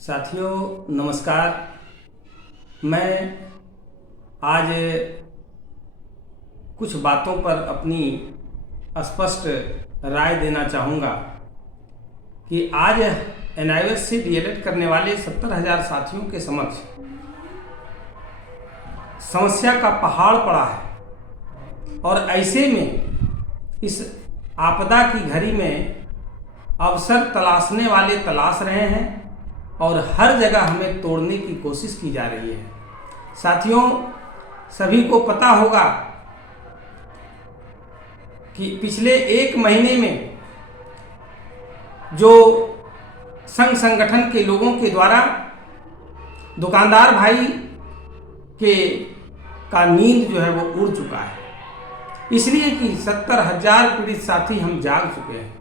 साथियों नमस्कार। मैं आज कुछ बातों पर अपनी स्पष्ट राय देना चाहूँगा कि आज NIOS से DLED करने वाले 70,000 साथियों के समक्ष समस्या का पहाड़ पड़ा है और ऐसे में इस आपदा की घड़ी में अवसर तलाशने वाले तलाश रहे हैं और हर जगह हमें तोड़ने की कोशिश की जा रही है। साथियों, सभी को पता होगा कि पिछले एक महीने में जो संघ संगठन के लोगों के द्वारा दुकानदार भाई के का नींद जो है वो उड़ चुका है, इसलिए कि 70,000 पीड़ित साथी हम जाग चुके हैं।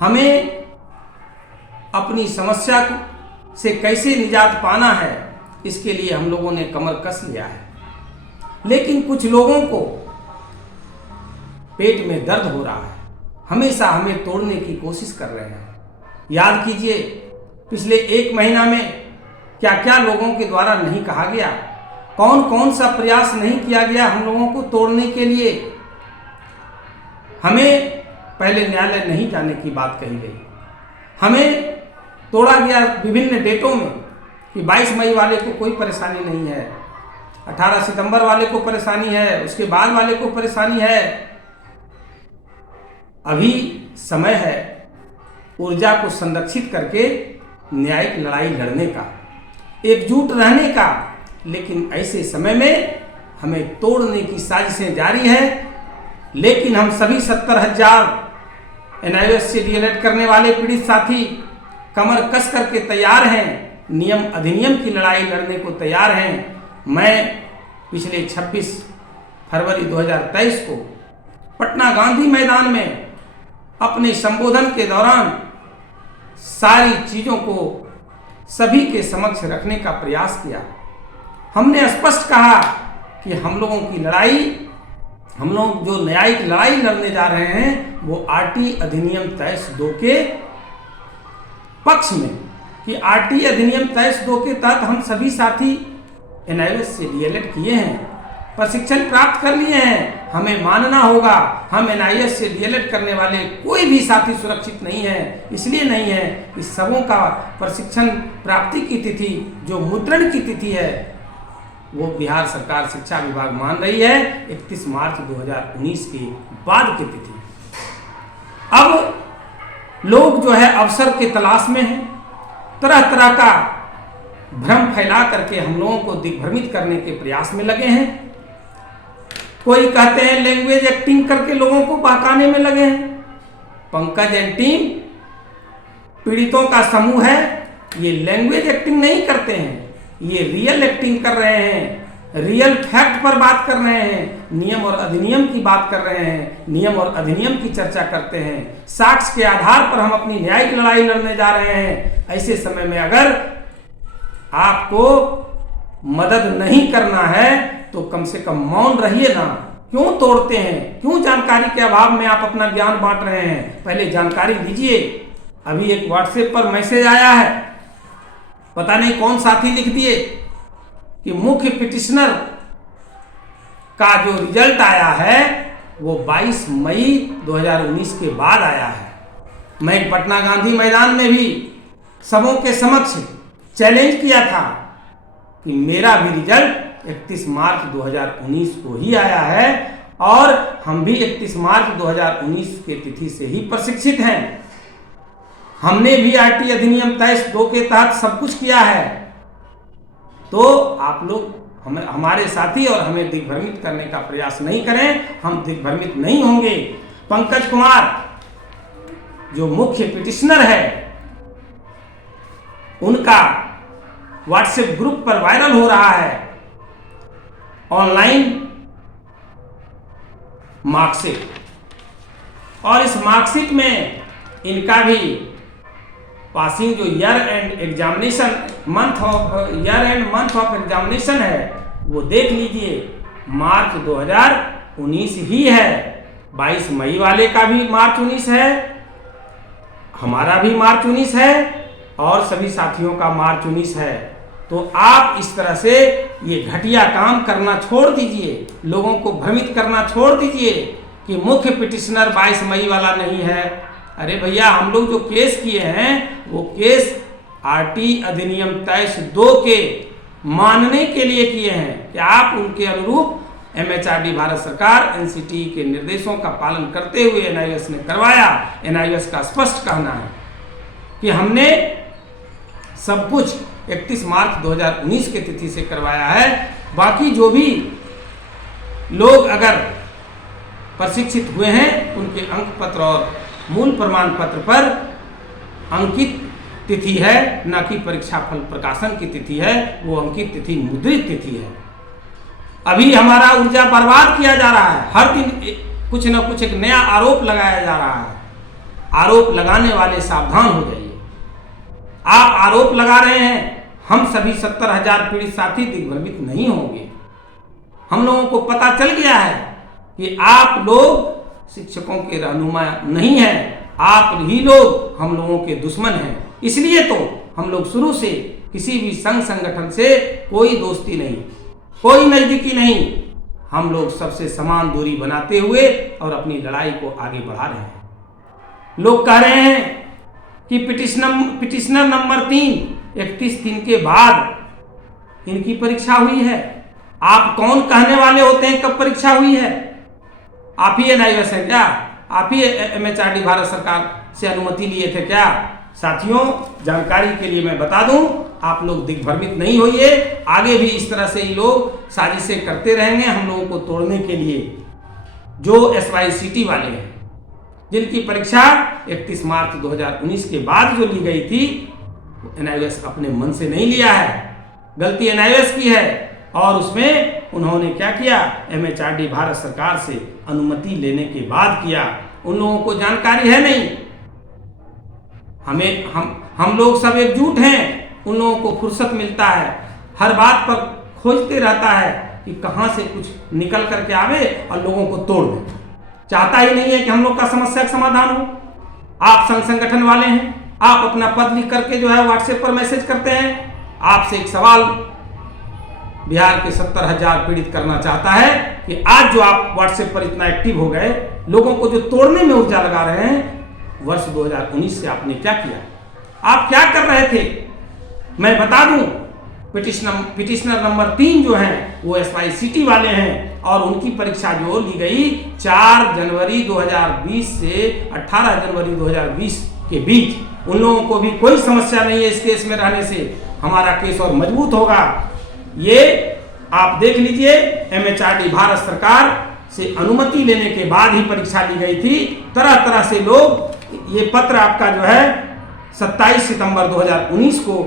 हमें अपनी समस्या से कैसे निजात पाना है, इसके लिए हम लोगों ने कमर कस लिया है। लेकिन कुछ लोगों को पेट में दर्द हो रहा है, हमेशा हमें तोड़ने की कोशिश कर रहे हैं। याद कीजिए, पिछले एक महीना में क्या क्या लोगों के द्वारा नहीं कहा गया, कौन कौन सा प्रयास नहीं किया गया हम लोगों को तोड़ने के लिए। हमें पहले न्यायालय नहीं जाने की बात कही गई, हमें तोड़ा गया विभिन्न डेटों में कि 22 मई वाले को कोई परेशानी नहीं है, 18 सितंबर वाले को परेशानी है, उसके बाद वाले को परेशानी है। अभी समय है ऊर्जा को संरक्षित करके न्यायिक लड़ाई लड़ने का, एकजुट रहने का। लेकिन ऐसे समय में हमें तोड़ने की साजिशें जारी है। लेकिन हम सभी 70,000 NIOS से DLED करने वाले पीड़ित साथी कमर कस करके तैयार हैं, नियम अधिनियम की लड़ाई लड़ने को तैयार हैं। मैं पिछले 26 फरवरी 2023 को पटना गांधी मैदान में अपने संबोधन के दौरान सारी चीज़ों को सभी के समक्ष रखने का प्रयास किया। हमने स्पष्ट कहा कि हम लोगों की लड़ाई, हम लोग जो न्यायिक लड़ाई लड़ने जा रहे हैं वो RT अधिनियम 23(2) के पक्ष में, कि RT अधिनियम 23(2) के तहत हम सभी साथी NIOS से DLED किए हैं, प्रशिक्षण प्राप्त कर लिए हैं। हमें मानना होगा हम NIOS से DLED करने वाले कोई भी साथी सुरक्षित नहीं है। इसलिए नहीं है कि सबों का प्रशिक्षण प्राप्ति की तिथि जो मुद्रण की तिथि है वो बिहार सरकार शिक्षा विभाग मान रही है 31 मार्च 2019 के बाद की तिथि। अब लोग जो है अवसर के तलाश में हैं, तरह तरह का भ्रम फैला करके हम लोगों को दिग्भ्रमित करने के प्रयास में लगे हैं। कोई कहते हैं लैंग्वेज एक्टिंग करके लोगों को बहकाने में लगे हैं। पंकज एंड टीम पीड़ितों का समूह है, ये लैंग्वेज एक्टिंग नहीं करते हैं, ये रियल एक्टिंग कर रहे हैं, रियल फैक्ट पर बात कर रहे हैं, नियम और अधिनियम की बात कर रहे हैं, नियम और अधिनियम की चर्चा करते हैं। साक्ष्य के आधार पर हम अपनी न्यायिक लड़ाई लड़ने जा रहे हैं। ऐसे समय में अगर आपको मदद नहीं करना है तो कम से कम मौन रहिए ना। क्यों तोड़ते हैं, क्यों जानकारी के अभाव में आप अपना ज्ञान बांट रहे हैं? पहले जानकारी लीजिए। अभी एक व्हाट्सएप पर मैसेज आया है, पता नहीं कौन साथी लिख दिए कि मुख्य पिटिशनर का जो रिजल्ट आया है वो 22 मई 2019 के बाद आया है। मैं पटना गांधी मैदान में भी सबों के समक्ष चैलेंज किया था कि मेरा भी रिजल्ट 31 मार्च 2019 को ही आया है और हम भी 31 मार्च 2019 के तिथि से ही प्रशिक्षित हैं। हमने भी RT अधिनियम 23(2) के तहत सब कुछ किया है। तो आप लोग हमारे साथी और हमें दिग्भ्रमित करने का प्रयास नहीं करें, हम दिग्भ्रमित नहीं होंगे। पंकज कुमार जो मुख्य पिटिशनर है, उनका व्हाट्सएप ग्रुप पर वायरल हो रहा है ऑनलाइन मार्कशीट, और इस मार्कशीट में इनका भी पासिंग जो year and examination month of examination है वो देख लीजिए, मार्च 2019 ही है। 22 मई वाले का भी मार्च 19 है, हमारा भी मार्च 19 है। और सभी साथियों का मार्च 19 है, तो आप इस तरह से ये घटिया काम करना छोड़ दीजिए, लोगों को भ्रमित करना छोड़ दीजिए कि मुख्य पिटिशनर 22 मई वाला नहीं है। अरे भैया, हम लोग जो केस किए हैं वो केस आरटी अधिनियम 23(2) के मानने के लिए किए हैं कि आप उनके अनुरूप एमएचआरडी भारत सरकार एनसीटी के निर्देशों का पालन करते हुए एनआईएस ने करवाया। एनआईएस का स्पष्ट कहना है कि हमने सब कुछ 31 मार्च 2019 के तिथि से करवाया है। बाकी जो भी लोग अगर प्रशिक्षित हुए हैं उनके अंक पत्र और मूल प्रमाण पत्र पर अंकित तिथि है, न कि परीक्षा फल प्रकाशन की तिथि है। वो अंकित तिथि मुद्रित तिथि है। अभी हमारा ऊर्जा बर्बाद किया जा रहा है, हर दिन कुछ न कुछ एक नया आरोप लगाया जा रहा है। आरोप लगाने वाले सावधान हो जाइए। आप आरोप लगा रहे हैं, हम सभी 70,000 पीड़ित साथी दिग्भ्रमित नहीं होंगे। हम लोगों को पता चल गया है कि आप लोग शिक्षकों के रहनुमा नहीं हैं, आप ही लोग हम लोगों के दुश्मन हैं। इसलिए तो हम लोग शुरू से किसी भी संघ संगठन से कोई दोस्ती नहीं, कोई नजदीकी नहीं, हम लोग सबसे समान दूरी बनाते हुए और अपनी लड़ाई को आगे बढ़ा रहे हैं। लोग कह रहे हैं कि पिटिशनर नंबर 3 31 के बाद इनकी परीक्षा हुई है। आप कौन कहने वाले होते हैं कब परीक्षा हुई है? आप ही एनआईएस है क्या? आप ही एमएचआरडी भारत सरकार से अनुमति लिए थे क्या? साथियों, जानकारी के लिए मैं बता दूं, आप लोग दिग्भ्रमित नहीं होइए। आगे भी इस तरह से ही लोग साजिशें करते रहेंगे हम लोगों को तोड़ने के लिए। जो एसवाईसीटी वाले हैं जिनकी परीक्षा 31 मार्च 2019 के बाद जो ली गई थी, एनआईएस अपने मन से नहीं लिया है, गलती एनआईएस की है। और उसमें उन्होंने क्या किया, एमएचआरडी भारत सरकार से अनुमति लेने के बाद किया। उन लोगों को जानकारी है नहीं। हम लोग सब एकजुट हैं। उन लोगों को फुर्सत मिलता है, हर बात पर खोजते रहता है कि कहां से कुछ निकल करके आवे और लोगों को तोड़ दे। चाहता ही नहीं है कि हम लोग का समस्या का समाधान हो। आप संघ संगठन वाले हैं, आप अपना पद लिख करके जो है व्हाट्सएप पर मैसेज करते हैं। आपसे एक सवाल बिहार के 70,000 पीड़ित करना चाहता है कि आज जो आप व्हाट्सएप पर इतना एक्टिव हो गए, लोगों को जो तोड़ने में ऊर्जा लगा रहे हैं, वर्ष 2019 से आपने क्या किया? आप क्या कर रहे थे? मैं बता दूं, पिटिशनर नंबर 3 जो हैं वो एसवाईसीटी वाले हैं और उनकी परीक्षा जो ली गई 4 जनवरी 2020 से 18 जनवरी 2020 के बीच। उन लोगों को भी कोई समस्या नहीं है इस केस में रहने से। हमारा केस और मजबूत होगा। ये आप देख लीजिए, एमएचआरडी भारत सरकार से अनुमति लेने के बाद ही परीक्षा ली गई थी। तरह तरह से लोग, ये पत्र आपका जो है 27 सितंबर 2019 को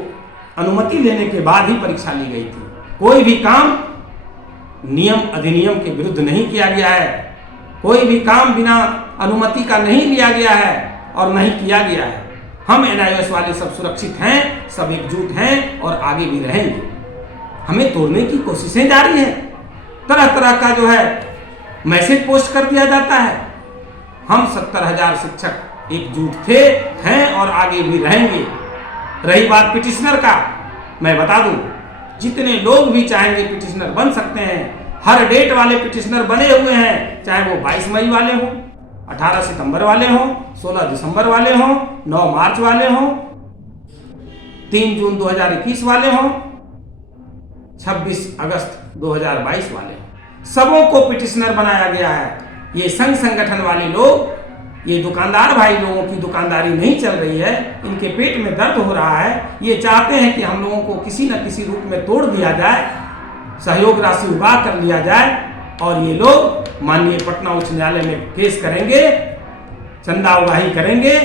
अनुमति लेने के बाद ही परीक्षा ली गई थी। कोई भी काम नियम अधिनियम के विरुद्ध नहीं किया गया है, कोई भी काम बिना अनुमति का नहीं लिया गया है और नहीं किया गया है। हम एनआईएस वाले सब सुरक्षित हैं, सब एकजुट हैं और आगे भी रहेंगे। हमें तोड़ने की कोशिशें जारी हैं। तरह तरह का जो है मैसेज पोस्ट कर दिया जाता है। हम 70,000 शिक्षक एकजुट थे, हैं और आगे भी रहेंगे। रही बात पिटिशनर का, मैं बता दूं, जितने लोग भी चाहेंगे पिटिशनर बन सकते हैं। हर डेट वाले पिटिशनर बने हुए हैं, चाहे वो 22 मई वाले हों, 18 सितंबर वाले हों, 16 दिसंबर वाले हों, 9 मार्च वाले हों, 3 जून 2021 वाले हों, 26 अगस्त 2022 वाले हों। सबों को पिटिशनर बनाया गया है। ये संघ संगठन वाले लोग, ये दुकानदार भाई लोगों की दुकानदारी नहीं चल रही है, इनके पेट में दर्द हो रहा है। ये चाहते हैं कि हम लोगों को किसी न किसी रूप में तोड़ दिया जाए, सहयोग राशि उगा कर लिया जाए और ये लोग माननीय पटना उच्च न्यायालय में केस करेंगे, चंदा उगाही करेंगे,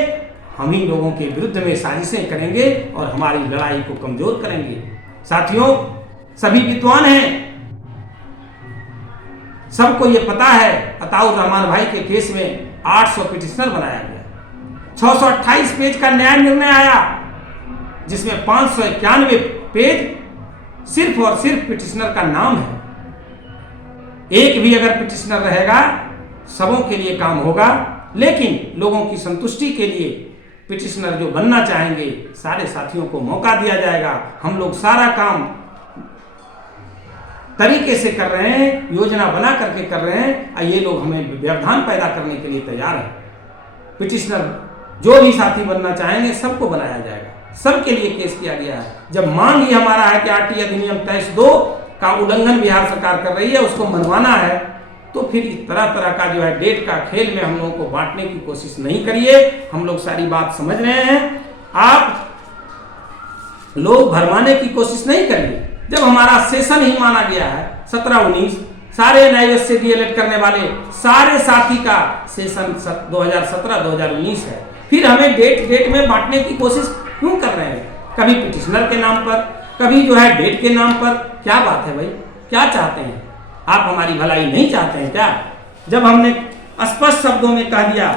हम ही लोगों के विरुद्ध में साजिशें करेंगे और हमारी लड़ाई को कमजोर करेंगे। साथियों, सभी विद्वान हैं, सबको ये पता है अताउर रहमान भाई के केस में 800 पिटिशनर बनाया गया। 628 पेज का न्याय निर्णय आया, जिसमें 591 पेज सिर्फ और सिर्फ पिटिशनर का नाम है। एक भी अगर पिटिशनर रहेगा, सबों के लिए काम होगा। लेकिन लोगों की संतुष्टि के लिए पिटिशनर जो बनना चाहेंगे सारे साथियों को मौका दिया जाएगा। हम लोग सारा काम तरीके से कर रहे हैं, योजना बना करके कर रहे हैं, और ये लोग हमें व्यवधान पैदा करने के लिए तैयार हैं। पिटिशनर जो भी साथी बनना चाहेंगे सबको बनाया जाएगा, सबके लिए केस किया गया है। जब मांग ही हमारा है कि आरटी अधिनियम 23(2) का उल्लंघन बिहार सरकार कर रही है, उसको मनवाना है, तो फिर इस तरह तरह का जो है डेट का खेल में हम लोगों को बांटने की कोशिश नहीं करिए। हम लोग सारी बात समझ रहे हैं, आप लोग भरमाने की कोशिश नहीं करिए। जब हमारा सेशन ही माना गया है 17-19, सारे एनआईएस से डीएलएड करने वाले सारे साथी का सेशन 2017-2019 है, फिर हमें डेट में बांटने की कोशिश क्यों कर रहे हैं? कभी पिटिशनर के नाम पर, कभी जो है डेट के नाम पर। क्या बात है भाई, क्या चाहते हैं आप? हमारी भलाई नहीं चाहते हैं क्या? जब हमने स्पष्ट शब्दों में कह दिया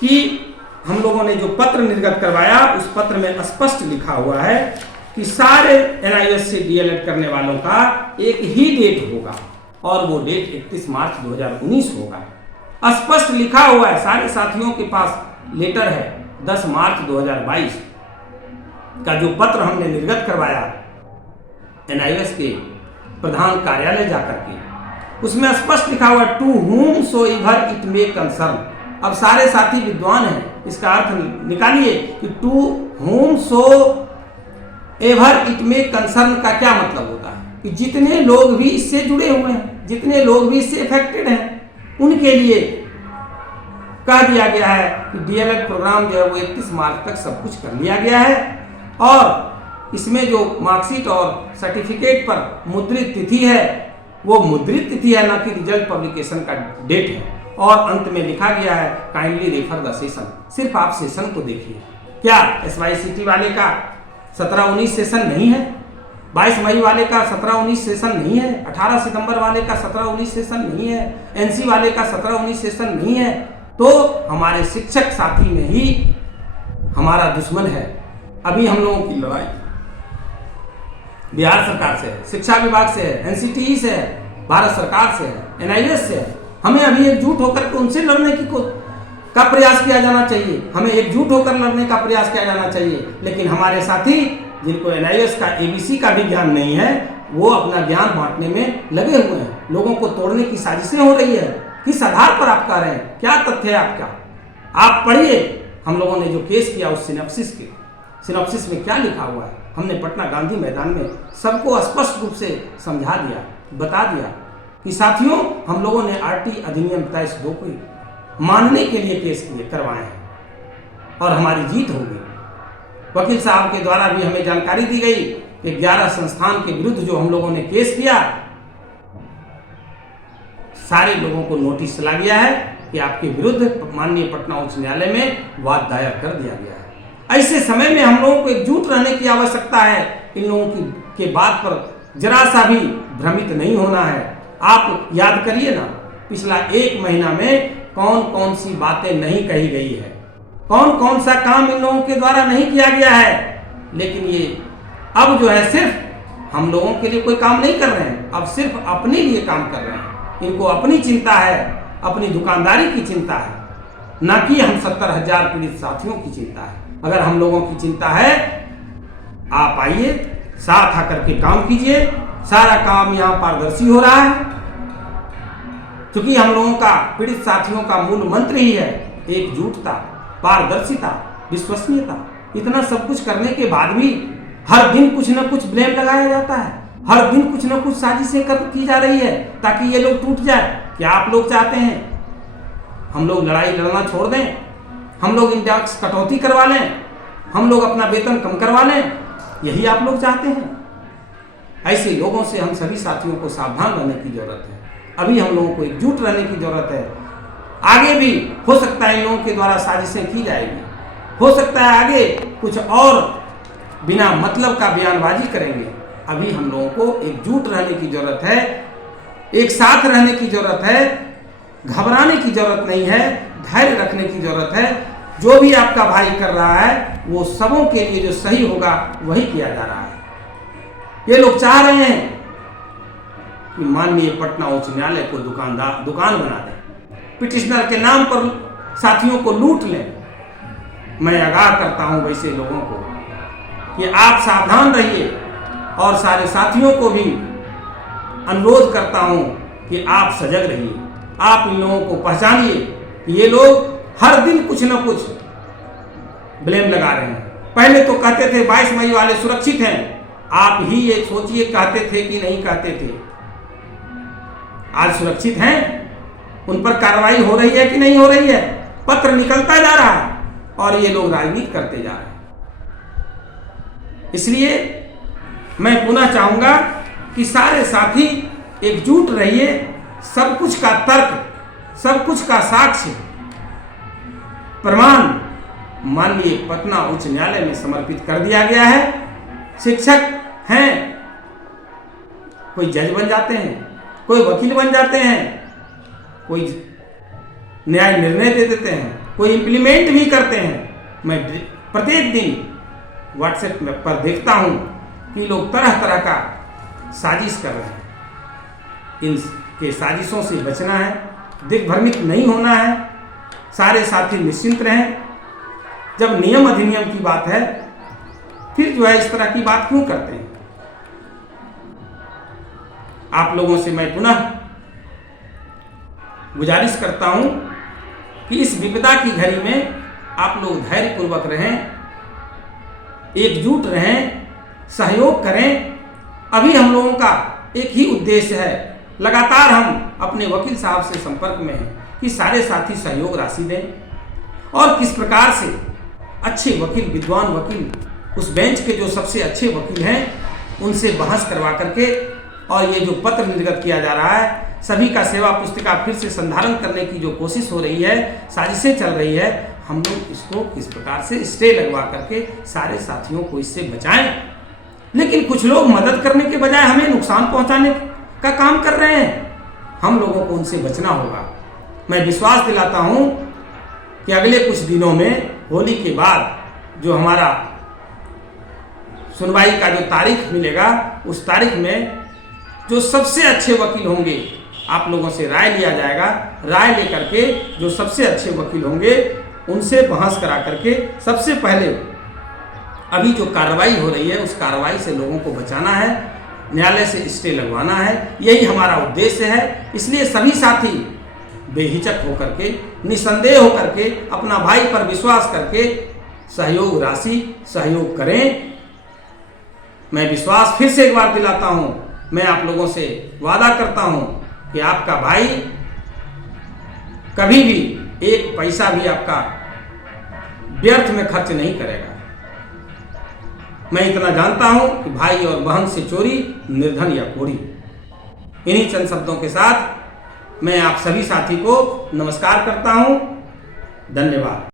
कि हम लोगों ने जो पत्र निर्गत करवाया उस पत्र में स्पष्ट लिखा हुआ है कि सारे एनआईएस से डीएलएड करने वालों का एक ही डेट होगा और वो डेट 31 मार्च 2019 होगा। स्पष्ट लिखा हुआ है, सारे साथियों के पास लेटर है 10 मार्च 2022 का जो पत्र हमने निर्गत करवाया एनआईएस के प्रधान कार्यालय जाकर के, उसमें स्पष्ट लिखा हुआ to whom soever it may concern। अब सारे साथी विद्वान हैं, इसका अर्थ निकालिए कि to whom soever it may concern का क्या मतलब होता है कि जितने लोग भी इससे जुड़े हुए हैं, जितने लोग भी इससे इफेक्टेड हैं, उनके लिए कह दिया गया है कि डीएलएड प्रोग्राम जो है वो 31 मार्च तक सब कुछ कर लिया गया है और इसमें जो मार्कशीट और सर्टिफिकेट पर मुद्रित तिथि है वो मुद्रित तिथि है, ना कि रिजल्ट पब्लिकेशन का डेट है। और अंत में लिखा गया है काइंडली रेफर द सेशन। सिर्फ आप सेशन को देखिए। क्या SYCT वाले का 17-19 सेशन नहीं है? 22 मई वाले का 17-19 सेशन नहीं है? 18 सितंबर वाले का 17-19 सेशन नहीं है? NC वाले का 17-19 सेशन नहीं है? तो हमारे शिक्षक साथी में ही हमारा दुश्मन है। अभी हम लोगों की लड़ाई बिहार सरकार से है, शिक्षा विभाग से है, NCTE से है, भारत सरकार से है, NIS से है। हमें अभी एकजुट होकर के उनसे लड़ने का प्रयास किया जाना चाहिए। हमें एकजुट होकर लड़ने का प्रयास किया जाना चाहिए। लेकिन हमारे साथी जिनको NIS का ABC का भी ज्ञान नहीं है, वो अपना ज्ञान बांटने में लगे हुए हैं। लोगों को तोड़ने की साजिशें हो रही है। किस आधार पर आप कह रहे हैं? क्या तथ्य है आपका? आप पढ़िए। हम लोगों ने जो केस किया उस सिनॉप्सिस में क्या लिखा हुआ है, हमने पटना गांधी मैदान में सबको स्पष्ट रूप से समझा दिया, बता दिया कि साथियों हम लोगों ने आरटी अधिनियम 23(2) को मानने के लिए केस करवाए हैं और हमारी जीत होगी। वकील साहब के द्वारा भी हमें जानकारी दी गई कि 11 संस्थान के विरुद्ध जो हम लोगों ने केस किया, सारे लोगों को नोटिस चला गया है कि आपके विरुद्ध माननीय पटना उच्च न्यायालय में वाद दायर कर दिया गया है। ऐसे समय में हम लोगों को एकजुट रहने की आवश्यकता है। इन लोगों के बात पर जरा सा भी भ्रमित नहीं होना है। आप याद करिए ना, पिछला 1 महीना में कौन कौन सी बातें नहीं कही गई है, कौन कौन सा काम इन लोगों के द्वारा नहीं किया गया है। लेकिन ये अब जो है सिर्फ हम लोगों के लिए कोई काम नहीं कर रहे हैं, अब सिर्फ अपने लिए काम कर रहे हैं। इनको अपनी चिंता है, अपनी दुकानदारी की चिंता है, ना कि हम 70,000 पीड़ित साथियों की चिंता है। अगर हम लोगों की चिंता है, आप आइए, साथ आकर के काम कीजिए। सारा काम यहाँ पारदर्शी हो रहा है, क्योंकि हम लोगों का पीड़ित साथियों का मूल मंत्र ही है एकजुटता, पारदर्शिता, विश्वसनीयता। इतना सब कुछ करने के बाद भी हर दिन कुछ न कुछ ब्लेम लगाया जाता है, हर दिन कुछ न कुछ साजिशें की जा रही है ताकि ये लोग टूट जाए। क्या आप लोग चाहते हैं हम लोग लड़ाई लड़ना छोड़ दें, हम लोग इंडेक्स कटौती करवा लें, हम लोग अपना वेतन कम करवा लें? यही आप लोग चाहते हैं? ऐसे लोगों से हम सभी साथियों को सावधान रहने की जरूरत है। अभी हम लोगों को एकजुट रहने की जरूरत है। आगे भी हो सकता है इन लोगों के द्वारा साजिशें की जाएगी, हो सकता है आगे कुछ और बिना मतलब का बयानबाजी करेंगे। अभी हम लोगों को एकजुट रहने की जरूरत है, एक साथ रहने की जरूरत है, घबराने की जरूरत नहीं है, धैर्य रखने की जरूरत है। जो भी आपका भाई कर रहा है वो सबों के लिए जो सही होगा वही किया जा रहा है। ये लोग चाह रहे हैं कि माननीय पटना उच्च न्यायालय को दुकान बना दें, पिटिशनर के नाम पर साथियों को लूट लें। मैं आगाह करता हूं वैसे लोगों को कि आप सावधान रहिए, और सारे साथियों को भी अनुरोध करता हूं कि आप सजग रहिए। आप इन लोगों को पहचानिए कि ये लोग हर दिन कुछ न कुछ ब्लेम लगा रहे हैं। पहले तो कहते थे 22 मई वाले सुरक्षित हैं, आप ही ये सोचिए कहते थे कि नहीं कहते थे। आज सुरक्षित हैं? उन पर कार्रवाई हो रही है कि नहीं हो रही है? पत्र निकलता जा रहा है और ये लोग राजनीति करते जा रहे हैं। इसलिए मैं पुनः चाहूंगा कि सारे साथी एकजुट रहिए। सब कुछ का तर्क, सब कुछ का साक्ष्य, प्रमाण माननीय पटना उच्च न्यायालय में समर्पित कर दिया गया है। शिक्षक हैं, कोई जज बन जाते हैं, कोई वकील बन जाते हैं, कोई न्याय निर्णय दे देते हैं, कोई इम्प्लीमेंट भी करते हैं। मैं प्रत्येक दिन व्हाट्सएप पर देखता हूं कि लोग तरह तरह का साजिश कर रहे हैं। इन के साजिशों से बचना है, दिग्भ्रमित नहीं होना है। सारे साथी निश्चिंत रहें। जब नियम अधिनियम की बात है, फिर जो है इस तरह की बात क्यों करते हैं? आप लोगों से मैं पुनः गुजारिश करता हूं कि इस विपदा की घड़ी में आप लोग धैर्यपूर्वक रहें, एकजुट रहें, सहयोग करें। अभी हम लोगों का एक ही उद्देश्य है, लगातार हम अपने वकील साहब से संपर्क में हैं कि सारे साथी सहयोग राशि दें और किस प्रकार से अच्छे वकील, विद्वान वकील, उस बेंच के जो सबसे अच्छे वकील हैं उनसे बहस करवा करके, और ये जो पत्र निर्गत किया जा रहा है, सभी का सेवा पुस्तिका फिर से संधारण करने की जो कोशिश हो रही है, साजिशें चल रही है, हम लोग इसको किस प्रकार से स्टे लगवा करके सारे साथियों को इससे बचाएं। लेकिन कुछ लोग मदद करने के बजाय हमें नुकसान पहुंचाने का काम कर रहे हैं। हम लोगों को उनसे बचना होगा। मैं विश्वास दिलाता हूं कि अगले कुछ दिनों में होली के बाद जो हमारा सुनवाई का जो तारीख मिलेगा, उस तारीख में जो सबसे अच्छे वकील होंगे, आप लोगों से राय लिया जाएगा। राय लेकर के जो सबसे अच्छे वकील होंगे उनसे बहस करा करके सबसे पहले अभी जो कार्रवाई हो रही है उस कार्रवाई से लोगों को बचाना है, न्यायालय से स्टे लगवाना है। यही हमारा उद्देश्य है। इसलिए सभी साथी बेहिचक होकर के, निसंदेह होकर के, अपना भाई पर विश्वास करके सहयोग राशि सहयोग करें। मैं विश्वास फिर से एक बार दिलाता हूं, मैं आप लोगों से वादा करता हूं कि आपका भाई कभी भी एक पैसा भी आपका व्यर्थ में खर्च नहीं करेगा। मैं इतना जानता हूं कि भाई और बहन से चोरी निर्धन या कोड़ी। इन्हीं चंद शब्दों के साथ मैं आप सभी साथी को नमस्कार करता हूं। धन्यवाद।